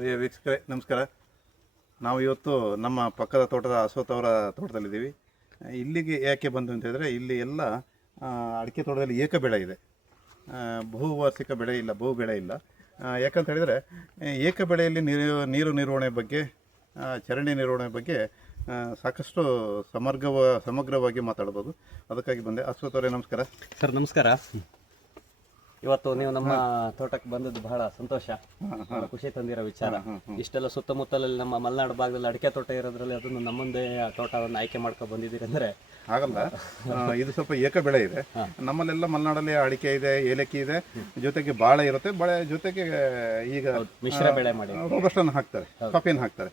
ಪ್ರಿಯ ವೀಕ್ಷಕರೇ ನಮಸ್ಕಾರ. ನಾವು ಇವತ್ತು ನಮ್ಮ ಪಕ್ಕದ ತೋಟದ ಅಶ್ವಥ್ ಅವರ ತೋಟದಲ್ಲಿದ್ದೀವಿ. ಇಲ್ಲಿಗೆ ಯಾಕೆ ಬಂದು ಅಂತ ಹೇಳಿದ್ರೆ ಇಲ್ಲಿ ಎಲ್ಲ ಅಡಿಕೆ ತೋಟದಲ್ಲಿ ಏಕ ಬೆಳೆ ಇದೆ, ಬಹುವಾರ್ಷಿಕ ಬೆಳೆ ಇಲ್ಲ, ಬಹು ಬೆಳೆ ಇಲ್ಲ. ಯಾಕಂತ ಹೇಳಿದರೆ ಏಕ ಬೆಳೆಯಲ್ಲಿ ನೀರು ನಿರ್ವಹಣೆ ಬಗ್ಗೆ, ಚರಂಡಿ ನಿರ್ವಹಣೆ ಬಗ್ಗೆ ಸಾಕಷ್ಟು ಸಮಗ್ರವಾಗಿ ಮಾತಾಡ್ಬೋದು. ಅದಕ್ಕಾಗಿ ಬಂದೆ. ಅಶ್ವಥ್ ಅವರೇ ನಮಸ್ಕಾರ. ಸರ್ ನಮಸ್ಕಾರ. ಇವತ್ತು ನೀವು ನಮ್ಮ ತೋಟಕ್ಕೆ ಬಂದದ್ದು ಬಹಳ ಸಂತೋಷ, ಖುಷಿ ತಂದಿರೋ ವಿಚಾರ. ಇಷ್ಟೆಲ್ಲ ಸುತ್ತಮುತ್ತಲಲ್ಲಿ ನಮ್ಮ ಮಲೆನಾಡು ಭಾಗದಲ್ಲಿ ಅಡಿಕೆ ತೋಟ ಇರೋದ್ರಲ್ಲಿ ಅದನ್ನು ನಮ್ಮಂದೇ ಆ ತೋಟವನ್ನು ಆಯ್ಕೆ ಮಾಡ್ಕೊಂಡು ಬಂದಿದ್ದೀರಿ ಅಂದರೆ ಆಗಲ್ಲ. ಇದು ಸ್ವಲ್ಪ ಏಕ ಬೆಳೆ ಇದೆ. ನಮ್ಮಲ್ಲೆಲ್ಲ ಮಲೆನಾಡಲ್ಲಿ ಅಡಿಕೆ ಇದೆ, ಏಲಕ್ಕಿ ಇದೆ, ಜೊತೆಗೆ ಬಾಳೆ ಇರುತ್ತೆ. ಬಾಳೆ ಜೊತೆಗೆ ಈಗ ಮಿಶ್ರ ಬೆಳೆ ಮಾಡಿ ರೋಬಸ್ಟನ್ನು ಹಾಕ್ತಾರೆ, ಕಾಫಿಯನ್ನು ಹಾಕ್ತಾರೆ.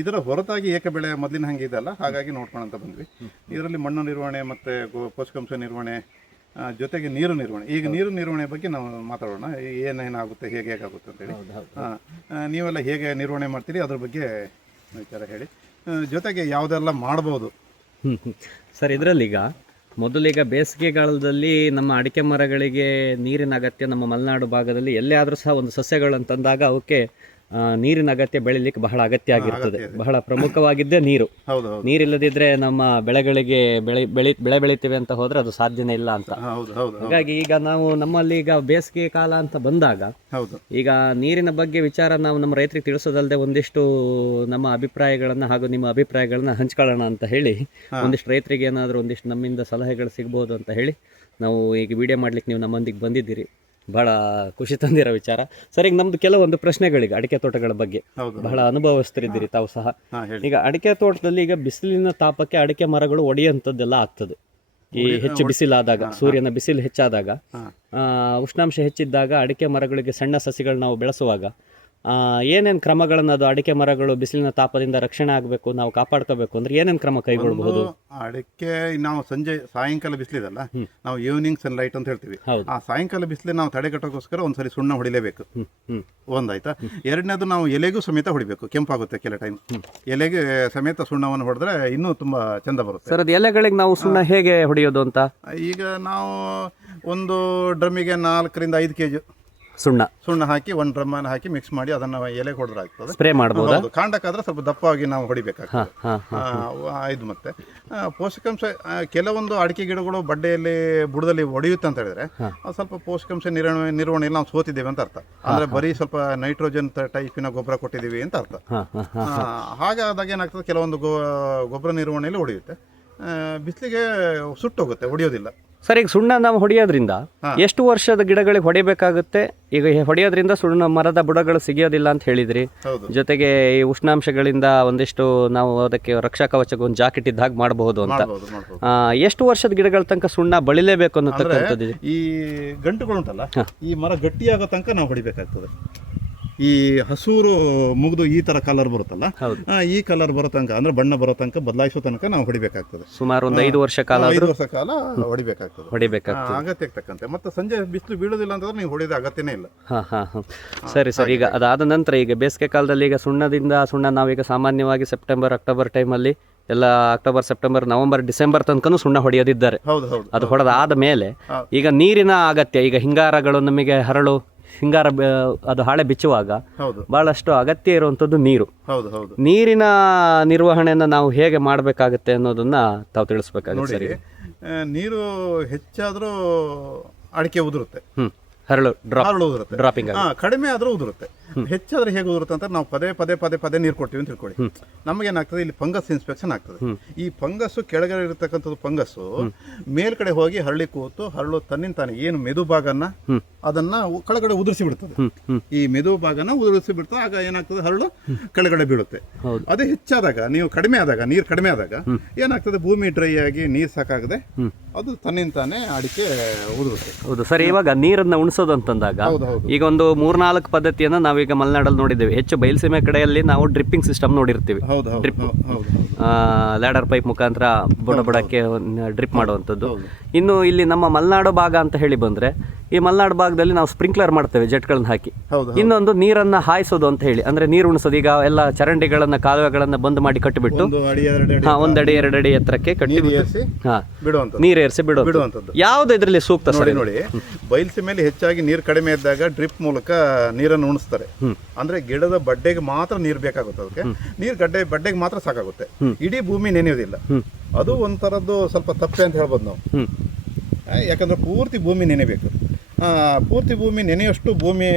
ಇದರ ಹೊರತಾಗಿ ಏಕ ಬೆಳೆ ಮೊದಲಿನ ಹಂಗೆ ಇದೆಲ್ಲ, ಹಾಗಾಗಿ ನೋಡ್ಕೊಂಡಂತ ಬಂದ್ವಿ. ಇದರಲ್ಲಿ ಮಣ್ಣು ನಿರ್ವಹಣೆ ಮತ್ತು ಪೋಷಕಾಂಶ ನಿರ್ವಹಣೆ ಜೊತೆಗೆ ನೀರು ನಿರ್ವಹಣೆ. ಈಗ ನೀರು ನಿರ್ವಹಣೆ ಬಗ್ಗೆ ನಾವು ಮಾತಾಡೋಣ. ಏನೇನಾಗುತ್ತೆ, ಹೇಗಾಗುತ್ತೆ ಅಂತೇಳಿ. ನೀವೆಲ್ಲ ಹೇಗೆ ನಿರ್ವಹಣೆ ಮಾಡ್ತೀರಿ ಅದ್ರ ಬಗ್ಗೆ ವಿಚಾರ ಹೇಳಿ. ಜೊತೆಗೆ ಯಾವುದೆಲ್ಲ ಮಾಡ್ಬೋದು ಸರ್. ಇದರಲ್ಲೀಗ ಮೊದಲೀಗ ಬೇಸಿಗೆಗಾಲದಲ್ಲಿ ನಮ್ಮ ಅಡಿಕೆ ಮರಗಳಿಗೆ ನೀರಿನ ಅಗತ್ಯ ನಮ್ಮ ಮಲೆನಾಡು ಭಾಗದಲ್ಲಿ ಎಲ್ಲೇ ಆದರೂ ಸಹ ಒಂದು ಸಸ್ಯಗಳಂತಂದಾಗ ಅವಕ್ಕೆ ನೀರಿನ ಅಗತ್ಯ ಬೆಳಿಲಿಕ್ಕೆ ಬಹಳ ಅಗತ್ಯ ಆಗಿರ್ತದೆ. ಬಹಳ ಪ್ರಮುಖವಾಗಿದ್ದೇ ನೀರು. ನೀರಿಲ್ಲದಿದ್ರೆ ನಮ್ಮ ಬೆಳೆಗಳಿಗೆ ಬೆಳೆ ಬೆಳಿತೀವಿ ಅಂತ ಹೋದ್ರೆ ಅದು ಸಾಧ್ಯನೇ ಇಲ್ಲ ಅಂತ. ಹಾಗಾಗಿ ಈಗ ನಾವು ನಮ್ಮಲ್ಲಿ ಈಗ ಬೇಸಿಗೆ ಕಾಲ ಅಂತ ಬಂದಾಗ ಈಗ ನೀರಿನ ಬಗ್ಗೆ ವಿಚಾರ ನಾವು ನಮ್ಮ ರೈತರಿಗೆ ತಿಳಿಸೋದಲ್ಲದೆ ಒಂದಿಷ್ಟು ನಮ್ಮ ಅಭಿಪ್ರಾಯಗಳನ್ನ ಹಾಗೂ ನಿಮ್ಮ ಅಭಿಪ್ರಾಯಗಳನ್ನ ಹಂಚ್ಕೊಳ್ಳೋಣ ಅಂತ ಹೇಳಿ ಒಂದಿಷ್ಟು ರೈತರಿಗೆ ಏನಾದರೂ ಒಂದಿಷ್ಟು ನಮ್ಮಿಂದ ಸಲಹೆಗಳು ಸಿಗ್ಬೋದು ಅಂತ ಹೇಳಿ ನಾವು ಈಗ ವಿಡಿಯೋ ಮಾಡ್ಲಿಕ್ಕೆ ನೀವು ನಮ್ಮೊಂದಿಗೆ ಬಂದಿದ್ದೀರಿ. ಬಹಳ ಖುಷಿ ತಂದಿರೋ ವಿಚಾರ ಸರ್. ಈಗ ನಮ್ದು ಕೆಲವೊಂದು ಪ್ರಶ್ನೆಗಳಿಗೆ ಅಡಿಕೆ ತೋಟಗಳ ಬಗ್ಗೆ ಬಹಳ ಅನುಭವಸ್ಥರಿದ್ದೀರಿ ತಾವು ಸಹ. ಈಗ ಅಡಿಕೆ ತೋಟದಲ್ಲಿ ಈಗ ಬಿಸಿಲಿನ ತಾಪಕ್ಕೆ ಅಡಿಕೆ ಮರಗಳು ಒಡೆಯುವಂಥದ್ದೆಲ್ಲ ಆಗ್ತದೆ. ಈ ಹೆಚ್ಚು ಬಿಸಿಲಾದಾಗ, ಸೂರ್ಯನ ಬಿಸಿಲು ಹೆಚ್ಚಾದಾಗ, ಉಷ್ಣಾಂಶ ಹೆಚ್ಚಿದ್ದಾಗ ಅಡಿಕೆ ಮರಗಳಿಗೆ ಸಣ್ಣ ಸಸಿಗಳು ನಾವು ಬೆಳೆಸುವಾಗ ಏನೇನು ಕ್ರಮಗಳನ್ನು ಅದು ಅಡಿಕೆ ಮರಗಳು ಬಿಸಿಲಿನ ತಾಪದಿಂದ ರಕ್ಷಣೆ ಆಗಬೇಕು, ನಾವು ಕಾಪಾಡ್ಕೋಬೇಕು ಅಂದ್ರೆ ಏನೇನು ಕ್ರಮ ಕೈಗೊಳ್ಳಬಹುದು? ಅಡಿಕೆ ನಾವು ಸಾಯಂಕಾಲ ಬಿಸಿಲಿದಲ್ಲ, ನಾವು ಈವ್ನಿಂಗ್ ಸನ್ಲೈಟ್ ಅಂತ ಹೇಳ್ತೀವಿ. ಆ ಸಾಯಂಕಾಲ ಬಿಸಿಲು ನಾವು ತಡೆಗಟ್ಟೋಕ್ಕೋಸ್ಕರ ಒಂದ್ಸರಿ ಸುಣ್ಣ ಹೊಡಿಲೇಬೇಕು. ಒಂದಾಯ್ತಾ. ಎರಡನೇದು ನಾವು ಎಲೆಗೂ ಸಮೇತ ಹೊಡಿಬೇಕು. ಕೆಂಪಾಗುತ್ತೆ ಕೆಲ ಟೈಮ್. ಎಲೆಗೆ ಸಮೇತ ಸುಣ್ಣವನ್ನು ಹೊಡೆದ್ರೆ ಇನ್ನೂ ತುಂಬಾ ಚಂದ ಬರುತ್ತೆ. ಸರ್, ಅದು ಎಲೆಗಳಿಗೆ ನಾವು ಸುಣ್ಣ ಹೇಗೆ ಹೊಡೆಯೋದು ಅಂತ? ಈಗ ನಾವು ಒಂದು ಡ್ರಮ್ಮಿಗೆ 4 ರಿಂದ 5 kg ಸುಣ್ಣ ಹಾಕಿ ಒಂದು ಡ್ರಮ್ಮನ್ನು ಹಾಕಿ ಮಿಕ್ಸ್ ಮಾಡಿ ಅದನ್ನು ಎಲೆಗೆ ಹೊಡೆದ್ರೆ ಆಗ್ತದೆ. ಸ್ಪ್ರೇ ಮಾಡಬಹುದು. ಕಾಂಡಕ್ಕಾದ್ರೆ ಸ್ವಲ್ಪ ದಪ್ಪವಾಗಿ ನಾವು ಹೊಡಿಬೇಕಾಗ್ತದೆ. ಇದು ಮತ್ತೆ ಪೋಷಕಾಂಶ ಕೆಲವೊಂದು ಅಡಿಕೆ ಗಿಡಗಳು ಬಡ್ಡೆಯಲ್ಲಿ ಬುಡದಲ್ಲಿ ಒಡೆಯುತ್ತೆ ಅಂತ ಹೇಳಿದ್ರೆ ಸ್ವಲ್ಪ ಪೋಷಕಾಂಶ ನಿರ್ವಹಣೆಯಲ್ಲಿ ನಾವು ಸೋತಿದ್ದೇವೆ ಅಂತ ಅರ್ಥ. ಅಂದ್ರೆ ಬರೀ ಸ್ವಲ್ಪ ನೈಟ್ರೋಜನ್ ಟೈಪಿನ ಗೊಬ್ಬರ ಕೊಟ್ಟಿದ್ದೀವಿ ಅಂತ ಅರ್ಥ. ಹಾಗಾದಾಗ ಏನಾಗ್ತದೆ, ಕೆಲವೊಂದು ಗೊಬ್ಬರ ನಿರ್ವಹಣೆಯಲ್ಲಿ ಹೊಡೆಯುತ್ತೆ, ಬಿಸಿಲಿಗೆ ಸುಟ್ಟೋಗುತ್ತೆ, ಹೊಡೆಯೋದಿಲ್ಲ. ಸರ್, ಈಗ ಸುಣ್ಣ ನಾವು ಹೊಡೆಯೋದ್ರಿಂದ ಎಷ್ಟು ವರ್ಷದ ಗಿಡಗಳಿಗೆ ಹೊಡಿಬೇಕಾಗುತ್ತೆ? ಈಗ ಹೊಡೆಯೋದ್ರಿಂದ ಸುಣ್ಣ ಮರದ ಬುಡಗಳು ಸಿಗೋದಿಲ್ಲ ಅಂತ ಹೇಳಿದ್ರಿ. ಜೊತೆಗೆ ಈ ಉಷ್ಣಾಂಶಗಳಿಂದ ಒಂದಿಷ್ಟು ನಾವು ಅದಕ್ಕೆ ರಕ್ಷಾ ಕವಚಕ್ಕೆ ಒಂದು ಜಾಕೆಟ್ ಇದ್ದ ಹಾಗೆ ಮಾಡಬಹುದು ಅಂತ. ಎಷ್ಟು ವರ್ಷದ ಗಿಡಗಳ ತನಕ ಸುಣ್ಣ ಬಳಿಲೇಬೇಕು ಅನ್ನತಕ್ಕಂಥದ್ದು? ಈ ಗಂಟುಗಳುಂಟಲ್ಲ, ಈ ಮರ ಗಟ್ಟಿಯಾಗೋ ತನಕ ನಾವು ಹೊಡಿಬೇಕಾಗ್ತದೆ. ಈ ಹಸೂರು ಮುಗಿದು ಈ ತರ ಕಲರ್ ಬರುತ್ತಲ್ಲ, ಈ ಕಲರ್ ಬರೋ ತನಕ, ಅಂದ್ರೆ ಬಣ್ಣ ಬರೋ ತನಕ, ಬದಲಾಯಿಸೋ ತನಕ ನಾವು ಹೊಡಿಬೇಕಾಗ್ತದೆ. ಸುಮಾರು ಒಂದು 5 ವರ್ಷ ಕಾಲ ಹೊಡಿಬೇಕಾಗ್ತದೆ ಅಗತ್ಯಕ್ಕೆ ತಕ್ಕಂತೆ. ಮತ್ತೆ ಸಂಜೆ ಬಿಸಿಲು ಬೀಳೋದಿಲ್ಲ ಅಂತಂದ್ರೆ ನೀವು ಹೊಡೆಯೋದು ಅಗತ್ಯನೇ ಇಲ್ಲ. ಸರಿ ಸರ್. ಈಗ ಅದಾದ ನಂತರ ಈಗ ಬೇಸಿಗೆ ಕಾಲದಲ್ಲಿ ಈಗ ಸುಣ್ಣ ನಾವೀಗ ಸಾಮಾನ್ಯವಾಗಿ ಸೆಪ್ಟೆಂಬರ್ ಅಕ್ಟೋಬರ್ ಟೈಮಲ್ಲಿ ಎಲ್ಲ ಅಕ್ಟೋಬರ್ ಸೆಪ್ಟೆಂಬರ್ ನವೆಂಬರ್ ಡಿಸೆಂಬರ್ ತನಕ ಸುಣ್ಣ ಹೊಡೆಯೋದಿದ್ದಾರೆ. ಅದು ಹೊಡೆದಾದ ಮೇಲೆ ಈಗ ನೀರಿನ ಅಗತ್ಯ, ಈಗ ಹಿಂಗಾರಗಳು ನಮಗೆ ಹಿಂಗಾರ ಅದು ಹಾಳೆ ಬಿಚ್ಚುವಾಗ ಬಹಳಷ್ಟು ಅಗತ್ಯ ಇರುವಂತದ್ದು ನೀರು. ನೀರಿನ ನಿರ್ವಹಣೆಯನ್ನು ನಾವು ಹೇಗೆ ಮಾಡಬೇಕಾಗುತ್ತೆ ಅನ್ನೋದನ್ನ ತಾವು ತಿಳಿಸ್ಬೇಕಾಗುತ್ತೆ. ನೀರು ಹೆಚ್ಚಾದ್ರೂ ಅಡಿಕೆ ಉದುರುತ್ತೆ, ಡ್ರಾಪಿಂಗ್. ಕಡಿಮೆ ಆದ್ರೂ ಉದುರುತ್ತೆ. ಹೆಚ್ಚಾದ್ರೆ ಹೇಗೆ ಉದುರುತ್ತೆ ಅಂತ ನಾವು ಪದೇ ನೀರು ಕೊಡ್ತೀವಿ ಅಂತ ತಿಳ್ಕೊಳ್ಳಿ. ನಮಗೇನಾಗ್ತದೆ, ಇಲ್ಲಿ ಫಂಗಸ್ ಇನ್ಸ್ಪೆಕ್ಷನ್ ಆಗ್ತದೆ. ಈ ಫಂಗಸ್ ಕೆಳಗಡೆ ಇರತಕ್ಕಂಥದ್ದು ಫಂಗಸ್ ಮೇಲ್ಗಡೆ ಹೋಗಿ ಹರಳಿ ಕೂತು ಹರಳು ತನ್ನಿಂದ ತಾನೆ ಏನು ಮೆದು ಭಾಗನ ಅದನ್ನ ಕೆಳಗಡೆ ಉದುರಿಸಿ ಬಿಡ್ತದೆ. ಈ ಮೆದು ಭಾಗನ ಉದುರಿಸಿ ಬಿಡ್ತದೆ. ಆಗ ಏನಾಗ್ತದೆ, ಹರಳು ಕೆಳಗಡೆ ಬೀಳುತ್ತೆ. ಅದೇ ಹೆಚ್ಚಾದಾಗ, ನೀರು ಕಡಿಮೆ ಆದಾಗ ಏನಾಗ್ತದೆ, ಭೂಮಿ ಡ್ರೈ ಆಗಿ ನೀರು ಸಾಕಾಗದೆ ಅದು ತನ್ನಿಂತಾನೆ ಅಡಿಕೆ ಉದುರುತ್ತೆ. ಹೌದು ಸರ್. ಇವಾಗ ನೀರನ್ನ ಉಣಿಸೋದು ಅಂತಂದಾಗ ಈಗ ಒಂದು 3-4 ಪದ್ಧತಿಯನ್ನ ನಾವೀಗ ಮಲೆನಾಡಲ್ಲಿ ನೋಡಿದ್ದೇವೆ. ಹೆಚ್ಚು ಬಯಲುಸೀಮೆ ಕಡೆಯಲ್ಲಿ ನಾವು ಡ್ರಿಪ್ಪಿಂಗ್ ಸಿಸ್ಟಮ್ ನೋಡಿರ್ತೀವಿ. ಡ್ರಿಪ್, ಲ್ಯಾಡರ್ ಪೈಪ್ ಮುಖಾಂತರ ಬುಡಕ್ಕೆ ಡ್ರಿಪ್ ಮಾಡುವಂಥದ್ದು. ಇನ್ನು ಇಲ್ಲಿ ನಮ್ಮ ಮಲೆನಾಡು ಭಾಗ ಅಂತ ಹೇಳಿ ಬಂದ್ರೆ ಈ ಮಲೆನಾಡು ಭಾಗದಲ್ಲಿ ನಾವು ಸ್ಪ್ರಿಂಕ್ಲರ್ ಮಾಡ್ತೇವೆ ಜೆಟ್ಗಳನ್ನ ಹಾಕಿ. ಹೌದು. ಇನ್ನೊಂದು ನೀರನ್ನ ಹಾಯಿಸೋದು ಅಂತ ಹೇಳಿ, ಅಂದ್ರೆ ನೀರು ಉಣಿಸೋದು. ಈಗ ಎಲ್ಲ ಚರಂಡಿಗಳನ್ನ ಕಾಲುವೆಗಳನ್ನ ಬಂದ್ ಮಾಡಿ ಕಟ್ಟಿಬಿಟ್ಟು 1 ಅಡಿ 2 ಅಡಿ 1 ಅಡಿ 2 ಅಡಿ ಎತ್ತರಕ್ಕೆ ಕಟ್ಟಿಬಿಟ್ಟು ನೀರು ಏರಿಸಿ ಬಿಡುವಂಥದ್ದು. ಯಾವ್ದು ಇದರಲ್ಲಿ ಸೂಕ್ತ ಸರ್? ನೋಡಿ, ಬಯಲ್ಸಿ ಮೇಲೆ ಹೆಚ್ಚಾಗಿ ನೀರು ಕಡಿಮೆ ಇದ್ದಾಗ ಡ್ರಿಪ್ ಮೂಲಕ ನೀರನ್ನು ಉಣಿಸ್ತಾರೆ. ಅಂದ್ರೆ ಗಿಡದ ಬಡ್ಡೆಗೆ ಮಾತ್ರ ನೀರು ಬೇಕಾಗುತ್ತೆ. ಅದಕ್ಕೆ ನೀರು ಬಡ್ಡೆಗೆ ಮಾತ್ರ ಸಾಕಾಗುತ್ತೆ, ಇಡೀ ಭೂಮಿ ನೆನೆಯೋದಿಲ್ಲ. ಅದು ಒಂಥರದ್ದು ಸ್ವಲ್ಪ ತಪ್ಪೆ ಅಂತ ಹೇಳ್ಬೋದು ನಾವು. ಯಾಕಂದ್ರೆ ಪೂರ್ತಿ ಭೂಮಿ ನೆನೆಬೇಕು. ಪೂರ್ತಿ ಭೂಮಿ ನೆನೆಯಷ್ಟು ಭೂಮಿ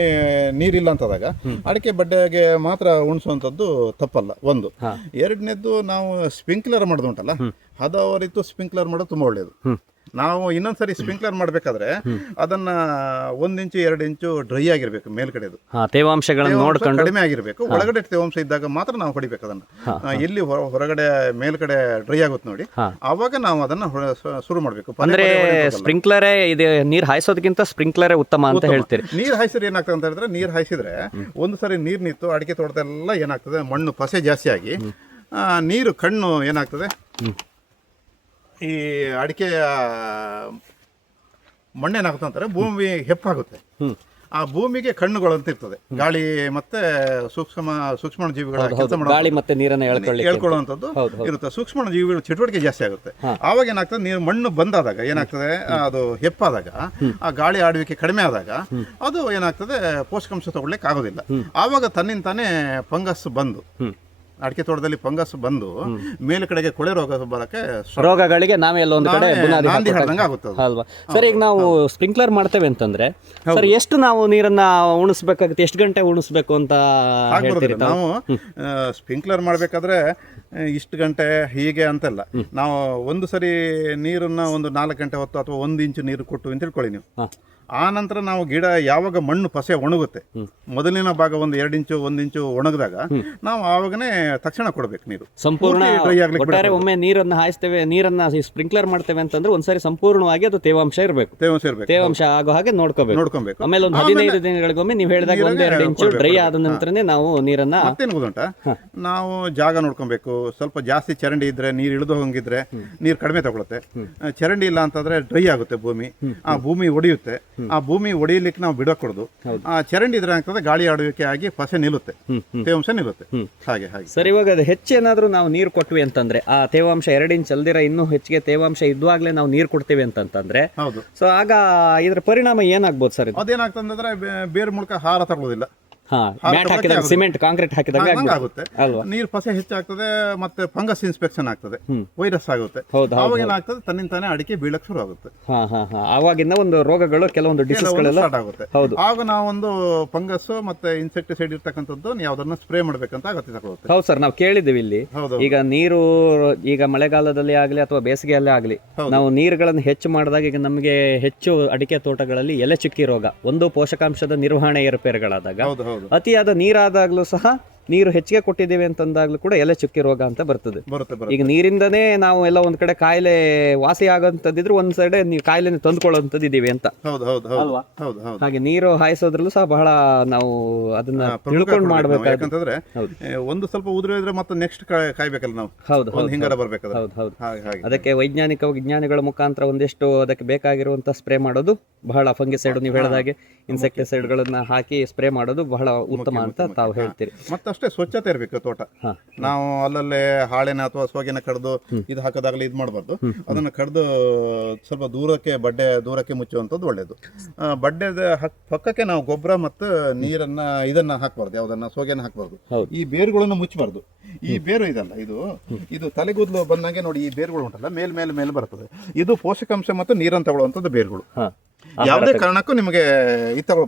ನೀರಿಲ್ಲ ಅಂತದಾಗ ಅಡಿಕೆ ಬಡ್ಡೆಗೆ ಮಾತ್ರ ಉಣಿಸುವಂಥದ್ದು ತಪ್ಪಲ್ಲ. ಒಂದು. ಎರಡನೇದ್ದು, ನಾವು ಸ್ಪ್ರಿಂಕ್ಲರ್ ಮಾಡೋದು ಉಂಟಲ್ಲ, ಹದವರಿತು ಸ್ಪ್ರಿಂಕ್ಲರ್ ಮಾಡೋದು ತುಂಬ ಒಳ್ಳೆಯದು. ನಾವು ಇನ್ನೊಂದ್ಸರಿ ಸ್ಪ್ರಿಂಕ್ಲರ್ ಮಾಡಬೇಕಾದ್ರೆ ಅದನ್ನ 1 ಇಂಚು 2 ಇಂಚು ಡ್ರೈ ಆಗಿರ್ಬೇಕು ಮೇಲ್ಗಡೆದು, ತೇವಾಂಶಗಳನ್ನು ನೋಡ್ಕೊಂಡು ಕಡಿಮೆ ಆಗಿರ್ಬೇಕು. ಒಳಗಡೆ ತೇವಾಂಶ ಇದ್ದಾಗ ಮಾತ್ರ ನಾವು ಹೊಡಿಬೇಕು ಅದನ್ನ. ಎಲ್ಲಿ ಹೊರಗಡೆ ಮೇಲ್ಗಡೆ ಡ್ರೈ ಆಗುತ್ತೆ ನೋಡಿ, ಆವಾಗ ನಾವು ಅದನ್ನ ಶುರು ಮಾಡಬೇಕು. ಅಂದ್ರೆ ಸ್ಪ್ರಿಂಕ್ಲರೇ ಇದೆ, ನೀರು ಹಾಯಿಸೋದಕ್ಕಿಂತ ಸ್ಪ್ರಿಂಕ್ಲರೇ ಉತ್ತಮ ಅಂತ ಹೇಳ್ತೀರಿ. ನೀರು ಹಾಯಿಸಿದ್ರೆ ಏನಾಗ್ತದೆ ಅಂತ ಹೇಳಿದ್ರೆ, ನೀರು ಹಾಯಿಸಿದ್ರೆ ಒಂದು ಸರಿ ನೀರು ನಿಂತು ಅಡಿಕೆ ತೋಟದೆಲ್ಲ ಏನಾಗ್ತದೆ, ಮಣ್ಣು ಪಸೆ ಜಾಸ್ತಿ ಆಗಿ ನೀರು ಕಣ್ಣು ಏನಾಗ್ತದೆ, ಈ ಅಡಿಕೆಯ ಮಣ್ಣೇನಾಗುತ್ತೆ ಅಂತಾರೆ, ಭೂಮಿ ಹೆಪ್ಪಾಗುತ್ತೆ. ಆ ಭೂಮಿಗೆ ಕಣ್ಣುಗಳು ಅಂತ ಇರ್ತದೆ, ಗಾಳಿ ಮತ್ತೆ ಸೂಕ್ಷ್ಮ ಜೀವಿಗಳ ಗಾಳಿ ಮತ್ತೆ ನೀರನ್ನು ಹೇಳ್ಕೊಳ್ಳುವಂಥದ್ದು ಇರುತ್ತೆ. ಸೂಕ್ಷ್ಮ ಜೀವಿಗಳ ಚಟುವಟಿಕೆ ಜಾಸ್ತಿ ಆಗುತ್ತೆ. ಆವಾಗ ಏನಾಗ್ತದೆ, ನೀರು ಮಣ್ಣು ಬಂದಾದಾಗ ಏನಾಗ್ತದೆ, ಅದು ಹೆಪ್ಪಾದಾಗ, ಆ ಗಾಳಿ ಆಡುವಿಕೆ ಕಡಿಮೆ ಆದಾಗ ಅದು ಏನಾಗ್ತದೆ, ಪೋಷಕಾಂಶ ತಗೊಳ್ಳಿಕ್ಕೆ ಆಗೋದಿಲ್ಲ. ಆವಾಗ ತನ್ನಿಂತಾನೇ ಫಂಗಸ್ ಬಂದು, ಅಡಿಕೆ ತೋಟದಲ್ಲಿ ಫಂಗಸ್ ಬಂದು ಮೇಲ್ಕಡೆಗೆ ಕೊಳೆ ರೋಗ ಬರಕ್ಕೆ, ರೋಗಗಳಿಗೆ ನಾವೇ ಎಲ್ಲೊಂದು ಕಡೆ ನಾಂದಿ ಹಾಡ್ದಂಗೆ ಆಗುತ್ತೆ ಅಲ್ವಾ ಸರ್? ಈಗ ನಾವು ಸ್ಪ್ರಿಂಕ್ಲರ್ ಮಾಡ್ತೇವೆ ಅಂತಂದ್ರೆ ಸರ್, ಎಷ್ಟು ನಾವು ನೀರನ್ನ ಉಣಿಸ್ಬೇಕಾಗುತ್ತೆ, ಎಷ್ಟು ಗಂಟೆ ಉಣಿಸ್ಬೇಕು ಅಂತ ಹೇಳ್ತೀರಿ? ನಾವು ಸ್ಪ್ರಿಂಕ್ಲರ್ ಮಾಡ್ಬೇಕಾದ್ರೆ ಇಷ್ಟು ಗಂಟೆ ಹೀಗೆ ಅಂತೆಲ್ಲ. ನಾವು ಒಂದು ಸರಿ ನೀರನ್ನ ಒಂದು 4 ಗಂಟೆ ಹೊತ್ತು ಅಥವಾ 1 ಇಂಚು ನೀರು ಕೊಟ್ಟು ಅಂತ ತಿಳ್ಕೊಳ್ಳಿ ನೀವು. ಆ ನಂತರ ನಾವು ಗಿಡ ಯಾವಾಗ ಮಣ್ಣು ಪಸೆ ಒಣಗುತ್ತೆ, ಮೊದಲಿನ ಭಾಗ 1 ಇಂಚು ಒಣಗಿದಾಗ ನಾವು ಆವಾಗನೇ ತಕ್ಷಣ ಕೊಡ್ಬೇಕು ನೀರು. ಸಂಪೂರ್ಣ ಒಟ್ಟಾರೆ ಒಮ್ಮೆ ನೀರನ್ನು ಹಾಯಿಸ್ತೇವೆ, ನೀರನ್ನ ಸ್ಪ್ರಿಂಕ್ಲರ್ ಮಾಡ್ತೇವೆ ಅಂತಂದ್ರೆ ಒಂದ್ಸರಿ ಸಂಪೂರ್ಣವಾಗಿ ಅದು ತೇವಾಂಶ ಇರಬೇಕು. ತೇವಾಂಶ ಆಗೋ ಹಾಗೆ ನೋಡ್ಕೋಬೇಕು. ಆಮೇಲೆ ಒಂದು 15 ದಿನಗಳಿಗೊಮ್ಮೆ ನೀವು ಹೇಳಿದಾಗ 1-2 ಇಂಚು ಡ್ರೈ ಆದ ನಂತರನೇ ನಾವು ನೀರನ್ನ. ಮತ್ತೇನು ಗೊತ್ತುಂಟಾ, ನಾವು ಜಾಗ ನೋಡ್ಕೊಬೇಕು. ಸ್ವಲ್ಪ ಜಾಸ್ತಿ ಚರಂಡಿ ಇದ್ರೆ, ನೀರು ಇಳಿದು ಹೋಗಿದ್ರೆ ನೀರು ಕಡಿಮೆ ತಗೊಳುತ್ತೆ. ಚರಂಡಿ ಇಲ್ಲ ಅಂತಂದ್ರೆ ಡ್ರೈ ಆಗುತ್ತೆ ಭೂಮಿ, ಆ ಭೂಮಿ ಒಡೆಯುತ್ತೆ. ಆ ಭೂಮಿ ಒಡೆಯಲಿಕ್ಕೆ ನಾವು ಬಿಡಕೊಡುದು. ಆ ಚರಂಡಿ ಇದ್ರೆ ಆಗ್ತದೆ, ಗಾಳಿ ಆಡುವಿಕೆ ಆಗಿ ಪಸೆ ನಿಲ್ಲುತ್ತೆ, ತೇವಾಂಶ ನಿಲ್ಲುತ್ತೆ. ಹಾಗೆ ಸರ್, ಇವಾಗ ಅದು ಹೆಚ್ಚೇನಾದ್ರೂ ನಾವು ನೀರು ಕೊಟ್ವಿ ಅಂತಂದ್ರೆ, ಆ ತೇವಾಂಶ 2 ಇಂಚ್ ಅಲ್ದಿರ ಇನ್ನೂ ಹೆಚ್ಚಿಗೆ ತೇವಾಂಶ ಇದ್ವಾಗ್ಲೇ ನಾವು ನೀರು ಕೊಡ್ತೀವಿ ಅಂತಂದ್ರೆ, ಹೌದು. ಸೊ ಆಗ ಇದ್ರ ಪರಿಣಾಮ ಏನಾಗ್ಬೋದು ಸರ್? ಅದೇನಾಗ್ತಂದ್ರೆ ಬೇರೆ ಮೂಲಕ ಹಾರ ತಗೊಳ್ಳೋದಿಲ್ಲ, ಸಿಮೆಂಟ್ ಕಾಂಕ್ರೀಟ್ ಹಾಕಿದಾಗ ಆಗುತ್ತೆ. ನೀರು ಪಸೆ ಹೆಚ್ಚಾಗ್ತದೆ, ಮತ್ತೆ ಫಂಗಸ್ ಇನ್ಸ್ಪೆಕ್ಷನ್ ಆಗ್ತದೆ, ವೈರಸ್ ಆಗುತ್ತೆ. ಅವಾಗ ಏನಾಗ್ತದೆ, ತನ್ನಿಂತಾನೆ ಅಡಿಕೆ ಬೀಳಕ್ ಶುರು ಆಗುತ್ತೆ. ಆವಾಗಿಂದ ಒಂದು ರೋಗಗಳು, ಕೆಲವೊಂದು ಡಿಸೀಸ್ಗಳೆಲ್ಲ ಸ್ಟಾರ್ಟ್ ಆಗುತ್ತೆ. ಆಗ ನಾವೊಂದು ಫಂಗಸ್ ಮತ್ತೆ ಇನ್ಸೆಕ್ಟಿಸೈಡ್ ಇರ್ತಕ್ಕಂಥದ್ದು ಯಾವ್ದನ್ನ ಸ್ಪ್ರೇ ಮಾಡ್ಬೇಕಂತ ಅಗತ್ಯ ತಗೊಳುತ್ತೆ. ಹೌದು ಸರ್, ನಾವು ಕೇಳಿದ್ದೀವಿ ಇಲ್ಲಿ. ಈಗ ನೀರು, ಈಗ ಮಳೆಗಾಲದಲ್ಲಿ ಆಗಲಿ ಅಥವಾ ಬೇಸಿಗೆಯಲ್ಲೇ ಆಗಲಿ, ನಾವು ನೀರುಗಳನ್ನು ಹೆಚ್ಚು ಮಾಡಿದಾಗ ಈಗ ನಮಗೆ ಹೆಚ್ಚು ಅಡಿಕೆ ತೋಟಗಳಲ್ಲಿ ಎಲೆ ಚುಕ್ಕಿ ರೋಗ, ಒಂದು ಪೋಷಕಾಂಶದ ನಿರ್ವಹಣೆ ಏರುಪೇರುಗಳಾದಾಗ, ಅತಿಯಾದ ನೀರಾದಾಗ್ಲೂ ಸಹ, ನೀರು ಹೆಚ್ಚಿಗೆ ಕೊಟ್ಟಿದ್ದೇವೆ ಅಂತಂದಾಗ್ಲೂ ಕೂಡ ಎಲೆ ಚುಕ್ಕಿ ರೋಗ ಅಂತ ಬರ್ತದೆ. ಈಗ ನೀರಿಂದನೇ ನಾವು ಎಲ್ಲ ಒಂದ್ ಕಡೆ ಕಾಯಿಲೆ ವಾಸಿ ಆಗೋಂಥದ್ದಿದ್ರೆ ಒಂದ್ ಸೈಡ್ ಕಾಯಿಲೆ ತಂದ್ಕೊಳ್ಳೋಂಥದ್ದು ಇದೀವಿ ಅಂತ ಅಲ್ವಾ? ಹಾಗೆ ನೀರು ಹಾಯಿಸೋದ್ರಲ್ಲೂ ಸಹ ಬಹಳ ನಾವು ಅದನ್ನ ತಿಳ್ಕೊಂಡು ಮಾಡ್ಬೇಕು. ಯಾಕಂತಂದ್ರೆ ಒಂದು ಸ್ವಲ್ಪ ಉದುರಿದ್ರೆ ಮತ್ತೆ ನೆಕ್ಸ್ಟ್ ಕಾಯ್ಬೇಕಲ್ಲ ನಾವು. ಹೌದು, ಹಿಂಗಾರ ಬರ್ಬೇಕಾದ್ರೆ. ಅದಕ್ಕೆ ವಿಜ್ಞಾನಿಗಳ ಮುಖಾಂತರ ಒಂದಿಷ್ಟು ಅದಕ್ಕೆ ಬೇಕಾಗಿರುವಂತ ಸ್ಪ್ರೇ ಮಾಡೋದು ಬಹಳ, ಫಂಗಿಸೈಡ್ ನೀವು ಹೇಳಿದಾಗೆ ಇನ್ಸೆಕ್ಟಿಸೈಡ್ ಗಳನ್ನ ಹಾಕಿ ಸ್ಪ್ರೇ ಮಾಡೋದು ಬಹಳ ಉತ್ತಮ ಅಂತ ತಾವು ಹೇಳ್ತೀರಿ. ಅಷ್ಟೇ ಸ್ವಚ್ಛತೆ ಇರಬೇಕು ತೋಟ. ನಾವು ಅಲ್ಲಲ್ಲೇ ಹಾಳೆನ ಅಥವಾ ಸೋಗೆನ ಕಡ್ದು ಇದು ಹಾಕೋದಾಗ್ಲಿ ಇದು ಮಾಡಬಾರ್ದು. ಅದನ್ನ ಕಡ್ದು ಸ್ವಲ್ಪ ದೂರಕ್ಕೆ ಮುಚ್ಚುವಂಥದ್ದು ಒಳ್ಳೇದು. ಬಡ್ಡೆದ ಪಕ್ಕಕ್ಕೆ ನಾವು ಗೊಬ್ಬರ ಮತ್ತು ನೀರನ್ನ ಇದನ್ನ ಹಾಕ್ಬಾರ್ದು, ಯಾವ್ದನ್ನ ಸೋಗೆನ ಹಾಕ್ಬಾರ್ದು. ಈ ಬೇರುಗಳನ್ನು ಮುಚ್ಚಬಾರ್ದು. ಈ ಬೇರು ಇದಲ್ಲ, ಇದು ತಲೆಗೂದಲು ಬಂದಂಗೆ ನೋಡಿ, ಈ ಬೇರುಗಳು ಉಂಟಲ್ಲ ಮೇಲೆ ಬರ್ತದೆ. ಇದು ಪೋಷಕಾಂಶ ಮತ್ತು ನೀರನ್ನು ತಗೊಳ್ಳುವಂಥದ್ದು ಬೇರುಗಳು. ಯಾವುದೇ ಕಾರಣಕ್ಕೂ ನಿಮಗೆ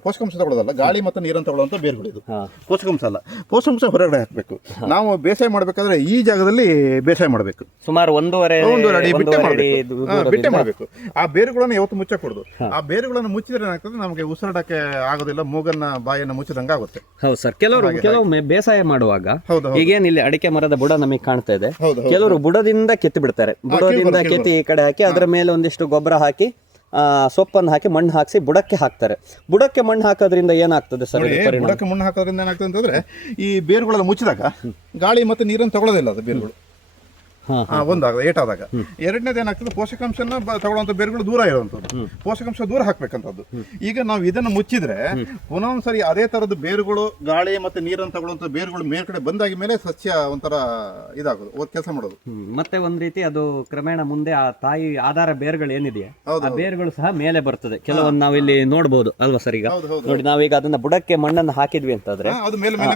ಪೋಷಕಾಂಶ ತಗೊಳ್ಳೋದಲ್ಲ, ಗಾಳಿ ಮತ್ತು ನೀರನ್ನು ತಗೊಳ್ಳುವಂಥ ಬೇರುಗಳು. ಇದು ಪೋಷಕಾಂಶ ಅಲ್ಲ, ಪೋಷಕಾಂಶ ಹೊರಗಡೆ ಹಾಕಬೇಕು. ನಾವು ಬೇಸಾಯ ಮಾಡಬೇಕಾದ್ರೆ ಈ ಜಾಗದಲ್ಲಿ ಬೇಸಾಯ ಮಾಡಬೇಕು. ಸುಮಾರು 1.5 ಅಡಿ ಬಿಟ್ಟೆ ಮಾಡಬೇಕು. ಆ ಬೇರುಗಳನ್ನು ಯಾವತ್ತು ಮುಚ್ಚಕೂಡದು. ಆ ಬೇರುಗಳನ್ನು ಮುಚ್ಚಿದ್ರೆ ಏನಾಗ್ತದೆ, ನಮಗೆ ಉಸಿರಾಟಕ್ಕೆ ಆಗೋದಿಲ್ಲ, ಮೂಗನ್ನ ಬಾಯನ್ನು ಮುಚ್ಚಿದಂಗೆ ಆಗುತ್ತೆ. ಹೌದು ಸರ್, ಕೆಲವೊಮ್ಮೆ ಬೇಸಾಯ ಮಾಡುವಾಗ ಈಗೇನು ಇಲ್ಲಿ ಅಡಿಕೆ ಮರದ ಬುಡ ನಮಗೆ ಕಾಣ್ತಾ ಇದೆ, ಕೆಲವರು ಬುಡದಿಂದ ಕೆತ್ತಿ ಬಿಡ್ತಾರೆ. ಬುಡದಿಂದ ಕೆತ್ತಿ ಈ ಕಡೆ ಹಾಕಿ ಅದರ ಮೇಲೆ ಒಂದಿಷ್ಟು ಗೊಬ್ಬರ ಹಾಕಿ ಸೊಪ್ಪನ್ನು ಹಾಕಿ ಮಣ್ಣು ಹಾಕಿಸಿ ಬುಡಕ್ಕೆ ಹಾಕ್ತಾರೆ. ಬುಡಕ್ಕೆ ಮಣ್ಣು ಹಾಕೋದ್ರಿಂದ ಏನಾಗ್ತದೆ ಸರ್? ಬುಡಕ್ಕೆ ಮಣ್ಣು ಹಾಕೋದ್ರಿಂದ ಏನಾಗ್ತದೆ ಅಂತಂದ್ರೆ, ಈ ಬೇರುಗಳೆಲ್ಲ ಮುಚ್ಚಿದಾಗ ಗಾಳಿ ಮತ್ತೆ ನೀರನ್ನು ತಗೊಳ್ಳೋದಿಲ್ಲ ಅದು ಬೇರುಗಳು. ಒಂದಾಗ ಏಟಾದಾಗ. ಎರಡನೇದು ಏನಾಗ್ತದೆ, ಪೋಷಕಾಂಶನ ತಗೊಳ್ಳುವಂಥ ಬೇರುಗಳು ದೂರ ಇರುವಂಥದ್ದು, ಪೋಷಕಾಂಶ ದೂರ ಹಾಕ್ಬೇಕಂಥದ್ದು. ಈಗ ನಾವು ಇದನ್ನು ಮುಚ್ಚಿದ್ರೆ ಪುನಃ ಒಂದ್ಸರಿ ಅದೇ ತರದ ಬೇರುಗಳು ಗಾಳಿ ಮತ್ತೆ ನೀರನ್ನು ತಗೊಳ್ಳುವಂಥ ಬೇರುಗಳು ಮೇಲ್ಗಡೆ ಬಂದಾಗಿ ಮೇಲೆ ಸಸ್ಯ ಒಂಥರ ಇದಾಗೋದು, ಕೆಲಸ ಮಾಡೋದು. ಮತ್ತೆ ಒಂದ್ ರೀತಿ ಅದು ಕ್ರಮೇಣ ಮುಂದೆ ಆ ತಾಯಿ ಆಧಾರ ಬೇರುಗಳು ಏನಿದೆಯಾ ಆ ಬೇರುಗಳು ಸಹ ಮೇಲೆ ಬರ್ತದೆ. ಕೆಲವೊಂದು ನಾವು ಇಲ್ಲಿ ನೋಡ್ಬೋದು ಅಲ್ವಾ ಸರ್? ಈಗ ನೋಡಿ ನಾವೀಗ ಅದನ್ನ ಬುಡಕ್ಕೆ ಮಣ್ಣನ್ನು ಹಾಕಿದ್ವಿ ಅಂತಂದ್ರೆ ಅದು ಮೇಲೆ ಮೇಲೆ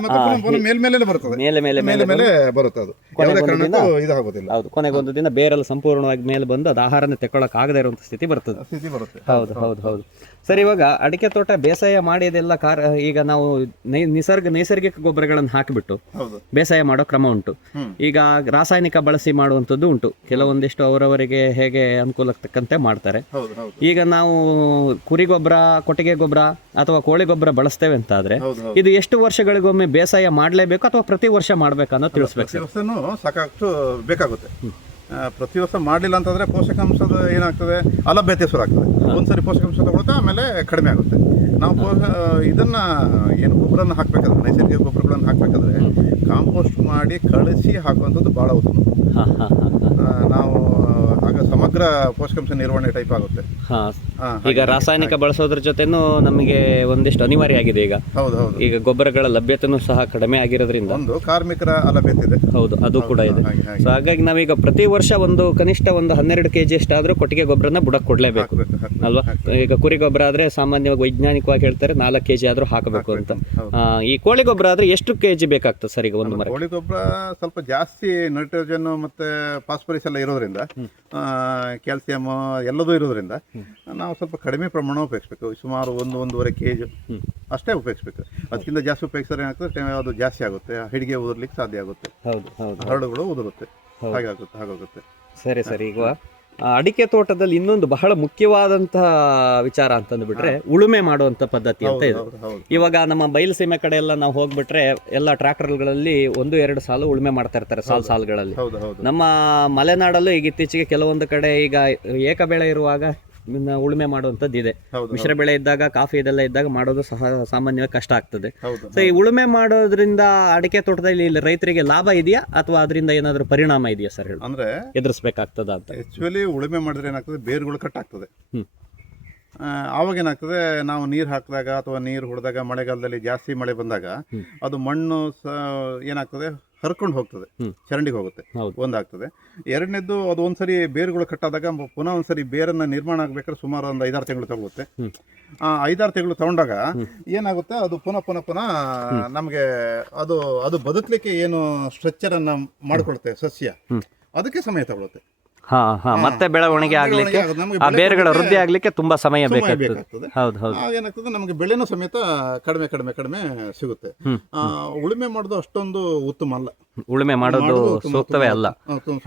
ಮೇಲೆ ಬರ್ತದೆ, ಮೇಲೆ ಮೇಲೆ ಮೇಲೆ ಮೇಲೆ ಬರುತ್ತೆ. ಅದು ಯಾವುದೇ ಕಾರಣಕ್ಕೂ ಇದಾಗೋದಿಲ್ಲ. ಹೌದು, ಕೊನೆಗೊಂದು ದಿನ ಬೇರೆಲ್ಲ ಸಂಪೂರ್ಣವಾಗಿ ಮೇಲೆ ಬಂದು ಅದು ಆಹಾರನ ತೆಕ್ಕೊಳ್ಳಕ್ ಆಗದೆ ಇರುವಂತ ಸ್ಥಿತಿ ಬರ್ತದೆ. ಹೌದು ಹೌದು ಹೌದು ಸರ್. ಇವಾಗ ಅಡಿಕೆ ತೋಟ ಬೇಸಾಯ ಮಾಡಿದೆಲ್ಲ ಈಗ ನಾವು ನೈಸರ್ಗಿಕ ಗೊಬ್ಬರಗಳನ್ನು ಹಾಕಿಬಿಟ್ಟು ಬೇಸಾಯ ಮಾಡೋ ಕ್ರಮ ಉಂಟು. ಈಗ ರಾಸಾಯನಿಕ ಬಳಸಿ ಮಾಡುವಂಥದ್ದು ಉಂಟು. ಕೆಲವೊಂದಿಷ್ಟು ಅವರವರಿಗೆ ಹೇಗೆ ಅನುಕೂಲ ತಕ್ಕಂತೆ ಮಾಡ್ತಾರೆ. ಈಗ ನಾವು ಕುರಿ ಗೊಬ್ಬರ, ಕೊಟ್ಟಿಗೆ ಗೊಬ್ಬರ ಅಥವಾ ಕೋಳಿ ಗೊಬ್ಬರ ಬಳಸ್ತೇವೆ ಅಂತ ಆದ್ರೆ ಇದು ಎಷ್ಟು ವರ್ಷಗಳಿಗೊಮ್ಮೆ ಬೇಸಾಯ ಮಾಡಲೇಬೇಕು ಅಥವಾ ಪ್ರತಿ ವರ್ಷ ಮಾಡ್ಬೇಕು ಅನ್ನೋ ತಿಳಿಸ್ಬೇಕು. ಸಾಕಷ್ಟು ಬೇಕಾಗುತ್ತೆ. ಪ್ರತಿ ವರ್ಷ ಮಾಡಲಿಲ್ಲ ಅಂತಂದ್ರೆ ಪೋಷಕಾಂಶದ ಏನಾಗ್ತದೆ, ಅಲಭ್ಯತೆ ಶುರು ಆಗ್ತದೆ. ಒಂದ್ಸರಿ ಪೋಷಕಾಂಶ ತಗೊಳುತ್ತೆ, ಆಮೇಲೆ ಕಡಿಮೆ ಆಗುತ್ತೆ. ನಾವು ಇದನ್ನ ಏನು ಗೊಬ್ಬರನ ಹಾಕ್ಬೇಕಾದ್ರೆ, ನೈಸರ್ಗಿಕ ಗೊಬ್ಬರಗಳನ್ನು ಹಾಕ್ಬೇಕಾದ್ರೆ ಕಾಂಪೋಸ್ಟ್ ಮಾಡಿ ಕಳಿಸಿ ಹಾಕುವಂಥದ್ದು ಬಹಳ ಉತ್ತಮ. ನಾವು ಆಗ ಸಮಗ್ರ ಪೋಷಕಾಂಶ ನಿರ್ವಹಣೆ ಟೈಪ್ ಆಗುತ್ತೆ. ಈಗ ರಾಸಾಯನಿಕ ಬಳಸೋದ್ರ ಜೊತೆನೂ ನಮಗೆ ಒಂದಿಷ್ಟು ಅನಿವಾರ್ಯ ಆಗಿದೆ. ಈಗ ಈಗ ಗೊಬ್ಬರಗಳ ಲಭ್ಯತೆನೂ ಸಹ ಕಡಿಮೆ ಆಗಿರೋದ್ರಿಂದ ಒಂದು ಕಾರ್ಮಿಕರ ಅಲಭ್ಯತೆ ಇದೆ. ಹೌದು, ಅದು ಕೂಡ ಇದೆ. ಸೊ ಹಾಗಾಗಿ ನಾವೀಗ ಪ್ರತಿ ವರ್ಷ ಕನಿಷ್ಠ 12 kg ಅಷ್ಟಾದ್ರೂ ಕೊಟ್ಟಿಗೆ ಗೊಬ್ಬರನ ಬುಡಕ್ಕೆ ಕೊಡ್ಲೇಬೇಕು ಅಲ್ವಾ? ಈಗ ಕುರಿ ಗೊಬ್ಬರ ಆದ್ರೆ ಸಾಮಾನ್ಯವಾಗಿ ವೈಜ್ಞಾನಿಕವಾಗಿ ಹೇಳ್ತಾರೆ 4 kg ಆದ್ರೂ ಹಾಕಬೇಕು ಅಂತ. ಈ ಕೋಳಿ ಗೊಬ್ಬರ ಆದ್ರೆ ಎಷ್ಟು kg ಬೇಕಾಗ್ತದೆ ಸರ್? ಈಗ ಒಂದು ಮರ ಕೋಳಿ ಗೊಬ್ಬರ ಸ್ವಲ್ಪ ಜಾಸ್ತಿ ನೈಟ್ರೋಜನ್ ಮತ್ತೆ ಫಾಸ್ಫರಸ್ ಎಲ್ಲ ಇರೋದ್ರಿಂದ, ಕ್ಯಾಲ್ಸಿಯಂ ಎಲ್ಲದೂ ಇರೋದ್ರಿಂದ ನಾವು ಸ್ವಲ್ಪ ಕಡಿಮೆ ಪ್ರಮಾಣ ಉಪಯೋಗಿಸ್ಬೇಕು. ಸುಮಾರು 1-1.5 kg ಅಷ್ಟೇ ಉಪಯೋಗಿಸ್ಬೇಕು. ಅದಕ್ಕಿಂತ ಜಾಸ್ತಿ ಉಪಯೋಗಿಸಿದ್ರೆ ಏನಾಗ್ತದೆ, ಅದು ಜಾಸ್ತಿ ಆಗುತ್ತೆ, ಹಿಡಿಗೆ ಉದುರ್ಲಿಕ್ಕೆ ಸಾಧ್ಯ ಆಗುತ್ತೆ, ಹರಳುಗಳು ಉದುರುತ್ತೆ, ಹಾಗಾಗುತ್ತೆ. ಸರಿ ಸರಿ. ಈಗ ಅಡಿಕೆ ತೋಟದಲ್ಲಿ ಇನ್ನೊಂದು ಬಹಳ ಮುಖ್ಯವಾದಂತಹ ವಿಚಾರ ಅಂತಂದ್ಬಿಟ್ರೆ ಉಳುಮೆ ಮಾಡುವಂತ ಪದ್ಧತಿ ಅಂತ ಇದೆ. ಇವಾಗ ನಮ್ಮ ಬಯಲು ಸೀಮೆ ಕಡೆ ಎಲ್ಲ ನಾವು ಹೋಗ್ಬಿಟ್ರೆ ಎಲ್ಲ ಟ್ರಾಕ್ಟರ್ಗಳಲ್ಲಿ 1-2 ಸಾಲು ಉಳುಮೆ ಮಾಡ್ತಾ ಇರ್ತಾರೆ, ಸಾಲುಗಳಲ್ಲಿ. ನಮ್ಮ ಮಲೆನಾಡಲ್ಲೂ ಈಗ ಇತ್ತೀಚೆಗೆ ಕೆಲವೊಂದು ಕಡೆ ಈಗ ಏಕ ಬೆಳೆ ಇರುವಾಗ ಉಳುಮೆ ಮಾಡುವಂತದ್ದು ಇದೆ. ಮಿಶ್ರ ಬೆಳೆ ಇದ್ದಾಗ, ಕಾಫಿ ಇದೆಲ್ಲ ಇದ್ದಾಗ ಮಾಡೋದು ಸಹ ಸಾಮಾನ್ಯವಾಗಿ ಕಷ್ಟ ಆಗ್ತದೆ. ಸೊ ಈ ಉಳುಮೆ ಮಾಡೋದ್ರಿಂದ ಅಡಿಕೆ ತೋಟದಲ್ಲಿ ರೈತರಿಗೆ ಲಾಭ ಇದೆಯಾ ಅಥವಾ ಅದರಿಂದ ಏನಾದ್ರು ಪರಿಣಾಮ ಇದೆಯಾ ಸರ್? ಹೇಳಿ, ಅಂದ್ರೆ ಎದುರಿಸಬೇಕಾಗ್ತದ ಅಂತ. ಆಕ್ಚುಲಿ ಉಳುಮೆ ಮಾಡಿದ್ರೆ ಏನಾಗ್ತದೆ, ಬೇರುಗಳು ಕಟ್ ಆಗ್ತದೆ. ಆವಾಗ ಏನಾಗ್ತದೆ, ನಾವು ನೀರು ಹಾಕಿದಾಗ ಅಥವಾ ನೀರು ಹೊಡೆದಾಗ, ಮಳೆಗಾಲದಲ್ಲಿ ಜಾಸ್ತಿ ಮಳೆ ಬಂದಾಗ ಅದು ಮಣ್ಣು ಏನಾಗ್ತದೆ, ಹರ್ಕೊಂಡು ಹೋಗ್ತದೆ, ಚರಂಡಿಗೆ ಹೋಗುತ್ತೆ, ಒಂದಾಗ್ತದೆ. ಎರಡನೇದು, ಅದು ಒಂದ್ಸರಿ ಬೇರುಗಳು ಕಟ್ಟಾದಾಗ ಪುನಃ ಒಂದ್ಸರಿ ಬೇರನ್ನ ನಿರ್ಮಾಣ ಆಗ್ಬೇಕಾದ್ರೆ ಸುಮಾರು ಒಂದು 5-6 ತಿಂಗಳು ತಗೊಳುತ್ತೆ. 5-6 ತಿಂಗಳು ತಗೊಂಡಾಗ ಏನಾಗುತ್ತೆ, ಅದು ಪುನಃ ನಮಗೆ ಅದು ಬದುಕಲಿಕ್ಕೆ ಏನು ಸ್ಟ್ರಕ್ಚರ್ ಅನ್ನ ಮಾಡ್ಕೊಳುತ್ತೆ ಸಸ್ಯ, ಅದಕ್ಕೆ ಸಮಯ ತಗೊಳುತ್ತೆ. ಮತ್ತೆ ಬೆಳವಣಿಗೆ ಆಗ್ಲಿಕ್ಕೆ, ಆ ಬೇರುಗಳ ವೃದ್ಧಿ ಆಗ್ಲಿಕ್ಕೆ ತುಂಬಾ ಸಮಯ ಬೇಕಾಗ್ತದೆ. ಏನಾಗ್ತದೆ, ನಮಗೆ ಬೆಳೆನೂ ಸಮೇತ ಕಡಿಮೆ ಸಿಗುತ್ತೆ. ಉಳುಮೆ ಮಾಡೋದು ಅಷ್ಟೊಂದು ಉತ್ತಮ ಅಲ್ಲ, ಉಳುಮೆ ಮಾಡೋದು ಸೂಕ್ತವೇ ಅಲ್ಲ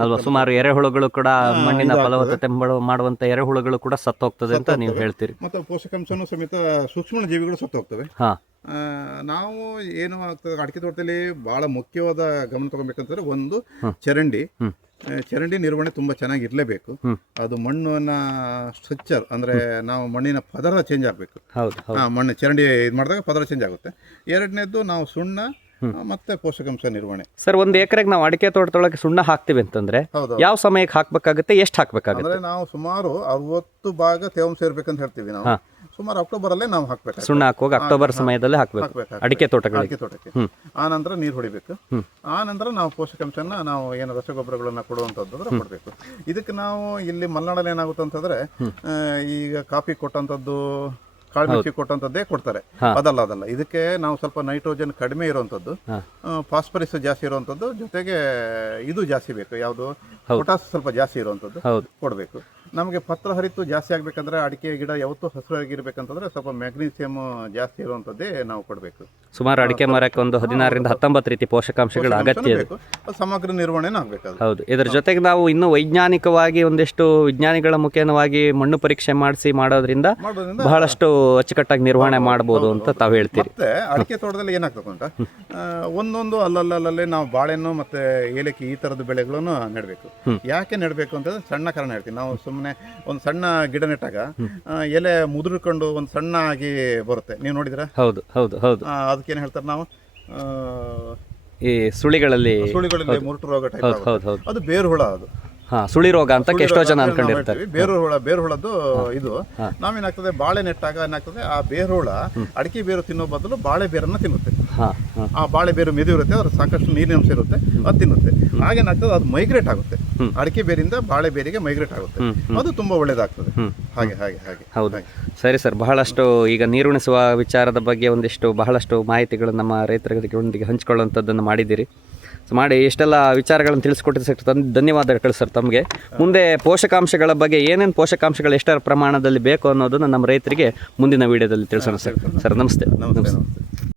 ಅಲ್ವಾ? ಸುಮಾರು ಎರೆಹುಳುಗಳು ಕೂಡ, ಮಣ್ಣಿನ ಫಲವತ್ತತೆ ಮಾಡುವಂತ ಎರೆಹುಳುಗಳು ಕೂಡ ಸತ್ತೋಗ್ತದೆ ಅಂತ ನೀವು ಹೇಳ್ತೀರಿ. ಮತ್ತೆ ಪೋಷಕಾಂಶನೂ ಸಮೇತ ಸೂಕ್ಷ್ಮ ಜೀವಿಗಳು ಸತ್ತೋಗ್ತವೆ. ನಾವು ಏನು ಆಗ್ತದೆ, ಅಡಿಕೆ ತೋಟದಲ್ಲಿ ಬಹಳ ಮುಖ್ಯವಾದ ಗಮನ ತಗೋಬೇಕಂತಂದ್ರೆ, ಒಂದು ಚರಂಡಿ ನಿರ್ವಹಣೆ ತುಂಬಾ ಚೆನ್ನಾಗಿ ಇರಲೇಬೇಕು. ಅದು ಮಣ್ಣಿನ ಸ್ಟ್ರಕ್ಚರ್ ಅಂದ್ರೆ ನಾವು ಮಣ್ಣಿನ ಪದರ ಚೇಂಜ್ ಆಗಬೇಕು. ಮಣ್ಣು ಚರಂಡಿ ಇದು ಮಾಡಿದಾಗ ಪದರ ಚೇಂಜ್ ಆಗುತ್ತೆ. ಎರಡನೇದು, ನಾವು ಸುಣ್ಣ ಮತ್ತೆ ಪೋಷಕಾಂಶ ನಿರ್ವಹಣೆ. ಸರ್, 1 ಎಕರೆಗೆ ನಾವು ಅಡಿಕೆ ತೋಟದೊಳಗೆ ಸುಣ್ಣ ಹಾಕ್ತಿವಿ ಅಂತಂದ್ರೆ ಯಾವ ಸಮಯಕ್ಕೆ ಹಾಕ್ಬೇಕಾಗುತ್ತೆ, ಎಷ್ಟು ಹಾಕ್ಬೇಕಾಗುತ್ತೆ? ಅಂದ್ರೆ ನಾವು ಸುಮಾರು 60 ಭಾಗ ತೇವಾಂಶ ಇರ್ಬೇಕಂತ ಹೇಳ್ತೀವಿ ನಾವು. ಸುಮಾರು ಅಕ್ಟೋಬರ್ ಅಲ್ಲೇ ನಾವು ಹಾಕ್ಬೇಕು. ಸುಣ್ಣ ಹಾಕುವಾಗ ಅಕ್ಟೋಬರ್ ಸಮಯದಲ್ಲೇ ಹಾಕ್ಬೇಕು ಅಡಿಕೆ ತೋಟಕ್ಕೆ. ಆ ನಂತರ ನೀರು ಹೊಡಿಬೇಕು. ಆ ನಂತರ ನಾವು ಪೋಷಕಾಂಶನ, ನಾವು ಏನು ರಸಗೊಬ್ಬರಗಳನ್ನ ಕೊಡುವಂತದ್ದು ಕೊಡಬೇಕು. ಇದಕ್ಕೆ ನಾವು ಇಲ್ಲಿ ಮಲೆನಾಡಲ್ಲಿ ಏನಾಗುತ್ತೆ ಅಂತಂದ್ರೆ, ಈಗ ಕಾಫಿ ಕೊಟ್ಟಂತದ್ದು, ಕಾಳುಮೆಣಸಿ ಕೊಟ್ಟಂತದ್ದೇ ಕೊಡ್ತಾರೆ. ಅದಲ್ಲ, ಇದಕ್ಕೆ ನಾವು ಸ್ವಲ್ಪ ನೈಟ್ರೋಜನ್ ಕಡಿಮೆ ಇರುವಂತದ್ದು, ಫಾಸ್ಫರಸ್ ಜಾಸ್ತಿ ಇರುವಂತದ್ದು, ಜೊತೆಗೆ ಇದು ಜಾಸ್ತಿ ಬೇಕು, ಯಾವುದು ಪೊಟಾಸ್ ಸ್ವಲ್ಪ ಜಾಸ್ತಿ ಇರುವಂತದ್ದು ಕೊಡಬೇಕು. ನಮಗೆ ಪತ್ರ ಹರಿತು ಜಾಸ್ತಿ ಆಗ್ಬೇಕಂದ್ರೆ, ಅಡಿಕೆ ಗಿಡ ಯಾವತ್ತೂ ಹಸಿರಾಗಿರ್ಬೇಕಂತಂದ್ರೆ ಸ್ವಲ್ಪ ಮ್ಯಾಗ್ನೀಸಿಯಂ ಜಾಸ್ತಿ ಇರುವಂತದ್ದೇ ನಾವು ಕೊಡಬೇಕು. ಸುಮಾರು ಅಡಿಕೆ ಮರಕ್ಕೆ ಒಂದು 16-19 ರೀತಿ ಪೋಷಕಾಂಶಗಳ ಅಗತ್ಯ ಇದೆ. ಸಮಗ್ರ ನಿರ್ವಹಣೆ ಆಗಬೇಕು. ಹೌದು. ಇದರ ಜೊತೆಗೆ ನಾವು ಇನ್ನೂ ವೈಜ್ಞಾನಿಕವಾಗಿ ಒಂದಿಷ್ಟು ವಿಜ್ಞಾನಿಗಳ ಮುಖೇನವಾಗಿ ಮಣ್ಣು ಪರೀಕ್ಷೆ ಮಾಡೋದ್ರಿಂದ ಬಹಳಷ್ಟು ಅಚ್ಚುಕಟ್ಟಾಗಿ ನಿರ್ವಹಣೆ ಮಾಡಬಹುದು ಅಂತ ತಾವು ಹೇಳ್ತೀರಿ. ಮತ್ತೆ ಅಡಿಕೆ ತೋಟದಲ್ಲಿ ಏನಾಗ್ತದೆ ಅಂತ, ಒಂದೊಂದು ಅಲ್ಲಲ್ಲೇ ನಾವು ಬಾಳೆಹಣ್ಣು ಮತ್ತೆ ಏಲಕ್ಕಿ ಈ ತರದ ಬೆಳೆಗಳನ್ನು ನೆಡಬೇಕು. ಯಾಕೆ ನೆಡಬೇಕು ಅಂತಂದ್ರೆ ಸಣ್ಣ ಕಾರಣ ಹೇಳ್ತೀನಿ. ನಾವು ಸುಮ್ಮನೆ ಒಂದು ಸಣ್ಣ ಗಿಡ ನೆಟ್ಟಾಗ ಎಲೆ ಮುದುರ್ಕೊಂಡು ಒಂದು ಸಣ್ಣ ಆಗಿ ಬರುತ್ತೆ, ನೀವು ನೋಡಿದ್ರ? ಹೌದು ಹೌದು ಹೌದು. ಅದಕ್ಕೇನು ಹೇಳ್ತಾರೆ ನಾವು, ಈ ಸುಳಿಗಳಲ್ಲಿ ಸುಳಿಗಳಲ್ಲಿ ಮುರುಟು ರೋಗ ಟೈಪ್ ಹೌದು ಹೌದು ಹೌದು ಅದು ಬೇರು ಹುಳ ಅದು. ಹಾಂ, ಸುಳಿ ರೋಗ ಅಂತ ಎಷ್ಟೋ ಜನ ಅನ್ಕೊಂಡಿರ್ತಾರೆ. ಬೇರು ಹುಳದ್ದು ಇದು ನಾವೇನಾಗ್ತದೆ ಬಾಳೆ ನೆಟ್ಟಾಗ ಏನಾಗ್ತದೆ ಆ ಬೇರು ಹುಳ ಅಡಿಕೆ ಬೇರು ತಿನ್ನೋ ಬದಲು ಬಾಳೆ ಬೇರನ್ನ ತಿನ್ನುತ್ತೆ. ಆ ಬಾಳೆ ಬೇರು ಮೆದು ಇರುತ್ತೆ, ಅದ್ರ ಸಾಕಷ್ಟು ನೀರಿನಂಶ ಇರುತ್ತೆ, ಅದು ತಿನ್ನುತ್ತೆ. ಹಾಗೇನಾಗ್ತದೆ ಅದು ಮೈಗ್ರೇಟ್ ಆಗುತ್ತೆ, ಅಡಿಕೆ ಬೇರಿಂದ ಬಾಳೆ ಬೇರಿಗೆ ಮೈಗ್ರೇಟ್ ಆಗುತ್ತೆ, ಅದು ತುಂಬಾ ಒಳ್ಳೇದಾಗ್ತದೆ. ಹಾಗೆ ಹಾಗೆ ಹಾಗೆ ಹೌದು. ಸರಿ ಸರ್, ಬಹಳಷ್ಟು ಈಗ ನೀರುಣಿಸುವ ವಿಚಾರದ ಬಗ್ಗೆ ಬಹಳಷ್ಟು ಮಾಹಿತಿಗಳು ನಮ್ಮ ರೈತರೊಂದಿಗೆ ಹಂಚಿಕೊಳ್ಳುವಂಥದ್ದನ್ನು ಮಾಡಿದ್ದೀರಿ. ಮಾಡಿ ಇಷ್ಟೆಲ್ಲ ವಿಚಾರಗಳನ್ನು ತಿಳಿಸ್ಕೊಟ್ಟಿದ್ದಕ್ಕೆ ಧನ್ಯವಾದಗಳು ಸರ್ ತಮಗೆ. ಮುಂದೆ ಪೋಷಕಾಂಶಗಳ ಬಗ್ಗೆ ಏನೇನು ಪೋಷಕಾಂಶಗಳು ಎಷ್ಟರ ಪ್ರಮಾಣದಲ್ಲಿ ಬೇಕು ಅನ್ನೋದನ್ನು ನಮ್ಮ ರೈತರಿಗೆ ಮುಂದಿನ ವಿಡಿಯೋದಲ್ಲಿ ತಿಳಿಸೋಣ ಸರ್. ನಮಸ್ತೆ. ನಮಸ್ತೆ.